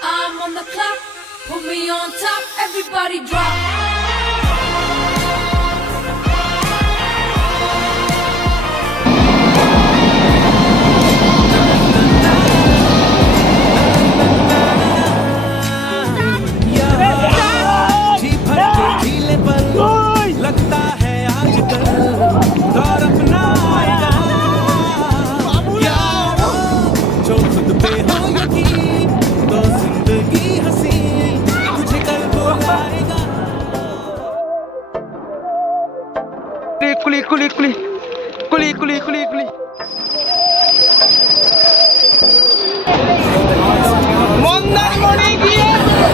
I'm on the clock, put me on top, everybody drop. लगता है आजकल दौर अपना आएगा यारो जो खुद पे हो यकीन तो जिंदगी हंसी तुझे कल बुलाएगा কুলি কুলি কুলি কুলি কুলি কুলি কুলি মন্দারমণি গিয়ে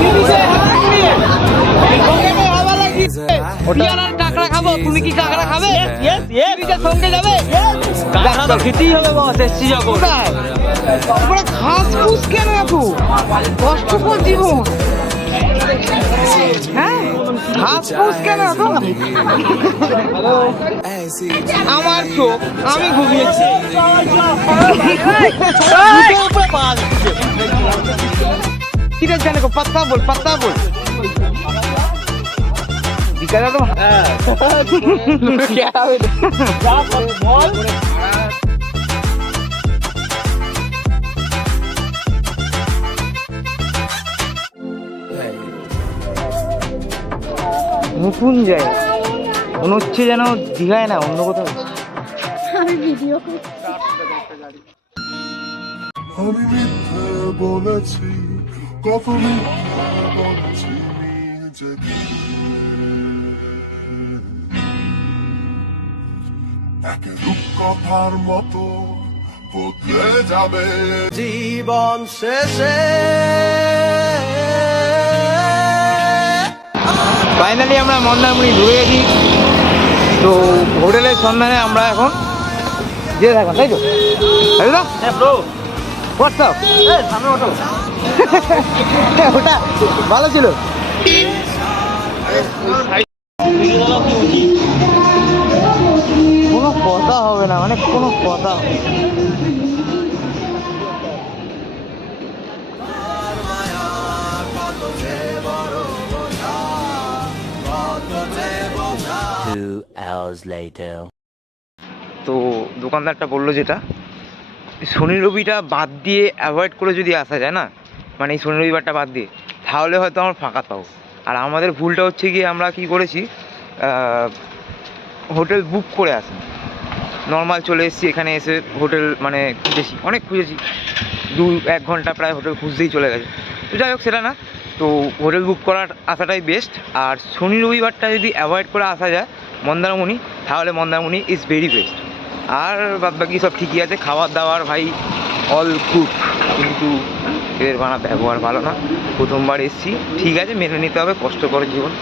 বিবিসে হাত নিয়ে ওকে ভালো লাগিছে পিয়ারার কাঁকড়া খাবো তুমি কি কাঁকড়া খাবে ইয়েস ইয়েস বিবিসের সঙ্গে যাবে কাঁকড়া তো খেতেই হবে বস এসছি যখন তোমরা ঘাস ফুস কেন রাখো কষ্টকর জীবন হ্যাঁ ঘাস ফুস কেন রাখো আমার চোখ আমি ঘুমিয়েছি কিরে জানে গো পাত্তা বল দিকা তো বল নতুন জায়গা মনে হচ্ছে যেন দীঘায় না অন্য কোথাও আমি ভিডিও আমি মিথ্যে বলেছি কত মিথ্যে বলেছি নিজেকে একে রূপকথার মতো বদলে যাবে জীবন শেষে ফাইনালি আমরা মন্দারমণি ঢুকে গেছি তো হোটেলের সন্ধানে আমরা এখন যেতে থাকলাম তাই তো তাই তো হ্যাঁ ব্রো হোয়াটসঅ্যাপ সামনে ওঠো ওটা ভালো ছিল কোনো কথা হবে না মানে কোনো কথা তো দোকানদারটা বললো যেটা শনি রবিটা বাদ দিয়ে অ্যাভয়েড করে যদি আসা যায় না মানে এই শনি রবিবারটা বাদ দিয়ে তাহলে হয়তো আমরা ফাঁকা পাবো আর আমাদের ভুলটা হচ্ছে গিয়ে আমরা কি করেছি হোটেল বুক করে আসি নর্মাল চলে এসেছি এখানে এসে হোটেল মানে খুঁজেছি অনেক খুঁজেছি 2-1 ঘন্টা প্রায় হোটেল খুঁজতেই চলে গেছে তো যাই হোক সেটা না তো হোটেল বুক করার আসাটাই বেস্ট আর শনি রবিবারটা যদি অ্যাভয়েড করে আসা যায় মন্দারমণি তাহলে মন্দারমণি ইজ ভেরি বেস্ট আর বাদবাকি সব ঠিকই আছে খাবার দাবার ভাই অল গুড কিন্তু এদের বানা ব্যবহার ভালো না প্রথমবার এসেছি ঠিক আছে মেনে নিতে হবে কষ্টকর জীবন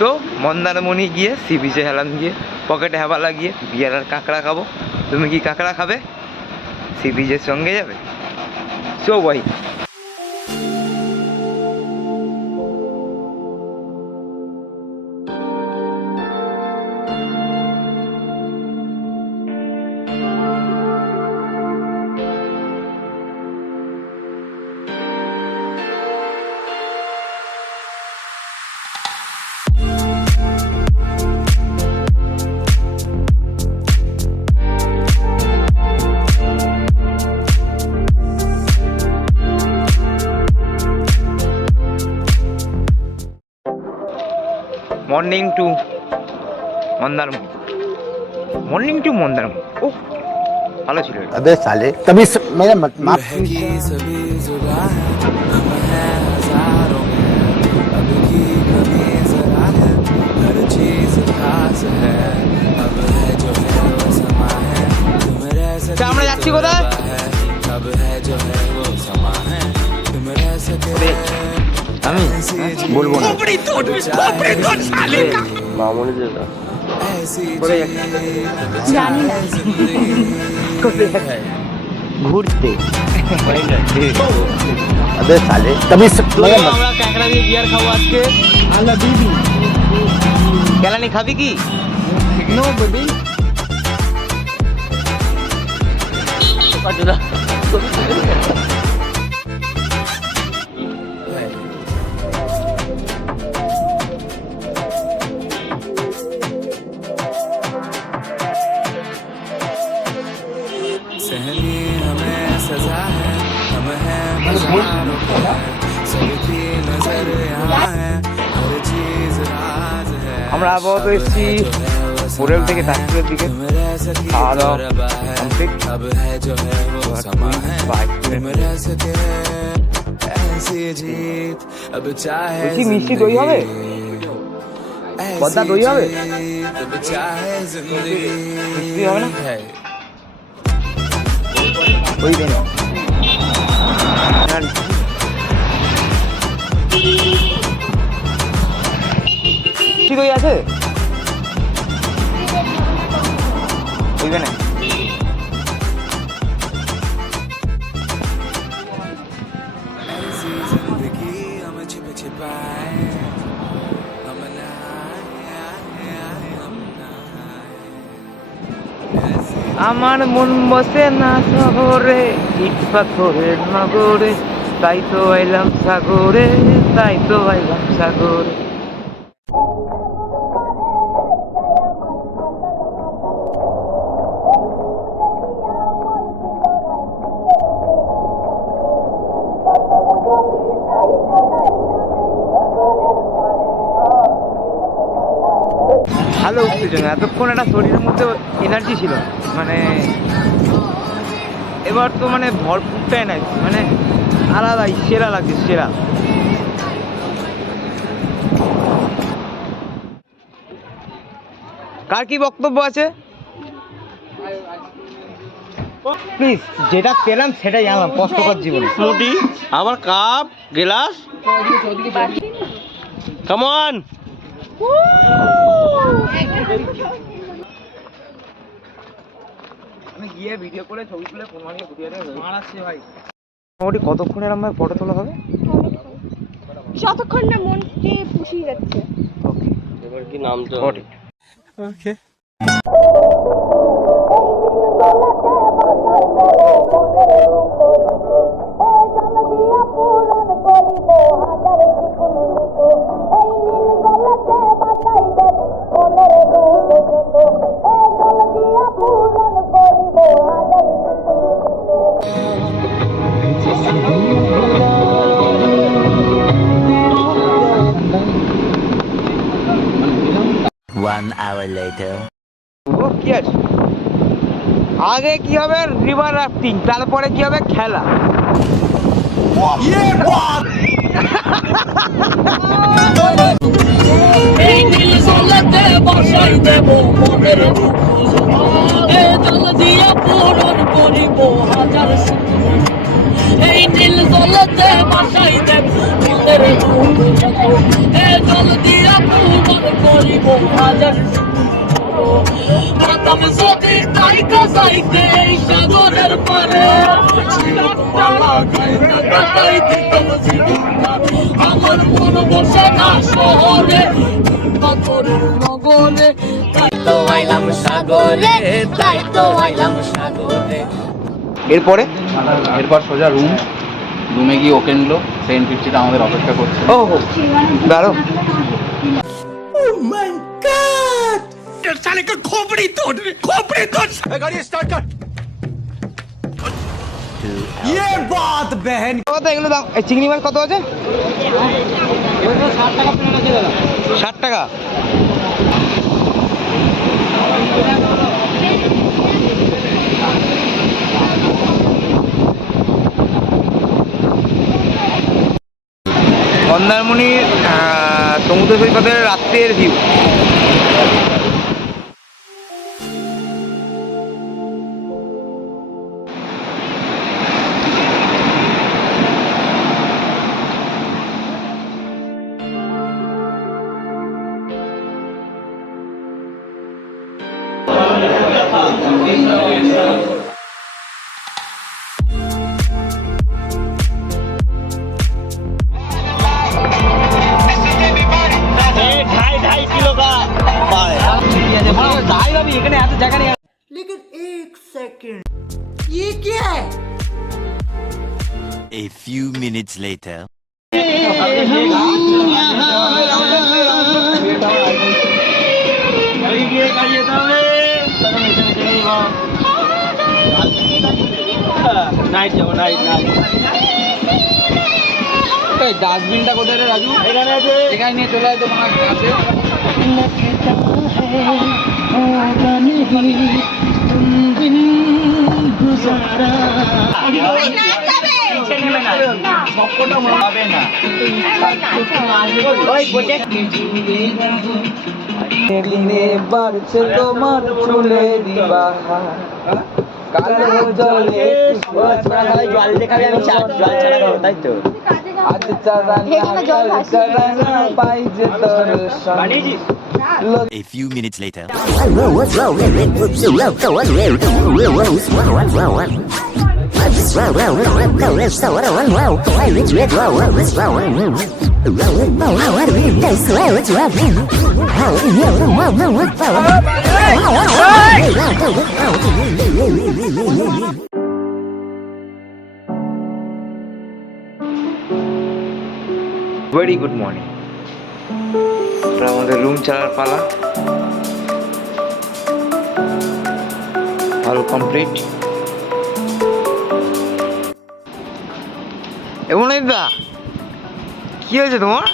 তো মন্দারমণি গিয়ে সি বিচে হেলান গিয়ে পকেটে হেবা লাগিয়ে বিয়ার আর কাঁকড়া খাবো তুমি কি কাঁকড়া খাবে সি বিচের সঙ্গে যাবে চো ভাই मॉर्निंग टू मंदारमणि ओ ভালো ছিল अबे साले तभी मेरा माफ আমরা যাচ্ছি কোথায় আমি বলবো না মামুনি যেটা জানি না ঘুরতে अबे साले तभी আমরা কাঁকড়া দিয়ে বিয়ার খাবো আজকে আল্লাহ দিদি কেলানি খাবি কি নো বেবি আমরা আপাতত এসেছি হোটেল থেকে তাজপুরের দিকে, খাওয়া দাওয়া কমপ্লিট। বলছি মিষ্টি দই হবে, বদ্দা দই হবে, মিষ্টি হবে না ওই দিন মিষ্টি দই আছে ওইখানে। আমার মন বসে না শহরে, ইট পাথরের নগরে, তাই তো আইলাম সাগরে, তাই তো আইলাম সাগরে। ভালো উত্তেজনা, এতক্ষণ একটা শরীরের মধ্যে এনার্জি ছিল, মানে এবার তো মানে ভরপুরটা এনার্জি, মানে আলাদাই সেরা লাগছে, সেরা। কার কি বক্তব্য আছে প্লিজ? যেটা পেলাম সেটাই আনলাম কষ্টকর জীবনে। মোটি আমার কাপ গ্লাস কাম অন। আমি গিয়ে ভিডিও করে ছবি তুলে ফোন মারিয়ে মারাচ্ছি ভাই। মোটামুটি কতক্ষণ এরকম ফটো তোলা হবে? যতক্ষণ না মনকে পুষিয়ে যাচ্ছে। ওকে, এবার কি নাম তো Okay. One hour later. ও কি আছে? আগে কি হবে রিভার রাফটিং, তারপরে কি হবে খেলা। এই নীল জলেতে বসাই দেব মনের দুঃখ, এ জল দিয়া পূরণ করিব হাজার সুখ। এই নীল জলেতে বসাই দেব মনের দুঃখ, এ জল দিয়া পূরণ করিব হাজার সুখ। বাদাম যদি তাইকা যাইতে এই সাগরের পারে, কাটাই দিতাম জীবনটা। আমার মন বসে না শহরে, পাথরের নগরে, তাই তো আইলাম সাগরে, তাই তো আইলাম সাগরে। এরপরে এরপর সোজা রুমে গিয়ে ওকে নিল 750টা আমাদের অপেক্ষা করছে। ও হো দাঁড়ো, কত এগুলো দাম? এই চিংড়ি মাছ কত আছে? 60 টাকা। মন্দারমণির সমুদ্র সৈকতের রাত্রের ভিউ। এখানে এত জায়গা নেই। A few minutes later. Night যাবো নাইট। এই ডাস্টবিনটা কোথায় রে রাজু? এখানে আছে। এখানে নিয়ে চলে আয় তো মনে হয় আছে। দিনে বাড়ছে তোমার চুলেরই বাহার, কালো জলে জল দেখাবে আমি জল ছাড়া খাবো তাই তো আজ চারানা পাই যে দর্শন। A few minutes later. Very good morning. আমাদের রুম ছাড়ার পালা অল কমপ্লিট। এমন দা কি হয়েছে তোমার?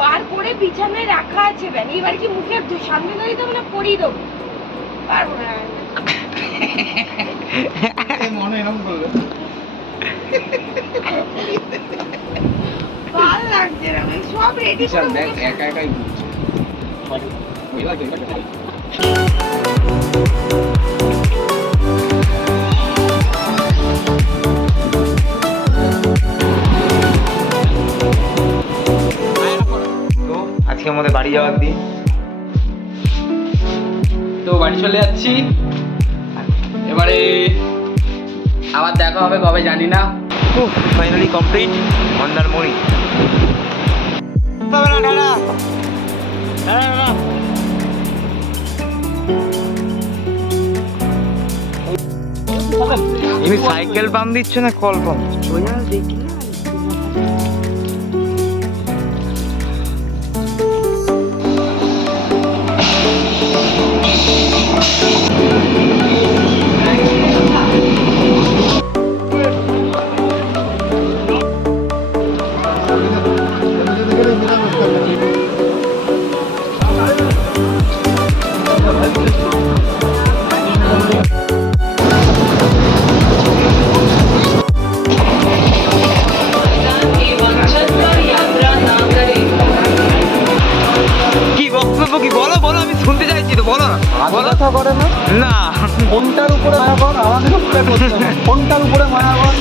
বার করে বিছানায় রাখা আছে ব্যান, এবার কি মুখের সামনে দাঁড়িয়ে দেবো না পরিয়ে দেবো? পারবো না। মনে এরকম করবে। ভালো লাগছে না, আমি সব রেডি করে দেখ একা একাই ঘুরছে। তো আজকে আমাদের বাড়ি যাওয়ার দিন, তো বাড়ি চলে যাচ্ছি এবারে, আবার দেখা হবে কবে জানি না। Finally complete Mandarmani. তুমি সাইকেল পাম্প দিচ্ছ না কল পাম্প? কি বক্তব্য কি বলো বলো, আমি শুনতে চাইছি তো, বলো না। কথা করে না না ফোনটার উপরে মায়া কর, আমাদের উপরে করতে না। ফোনটার উপরে মায়া কর।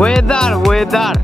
ওয়েদার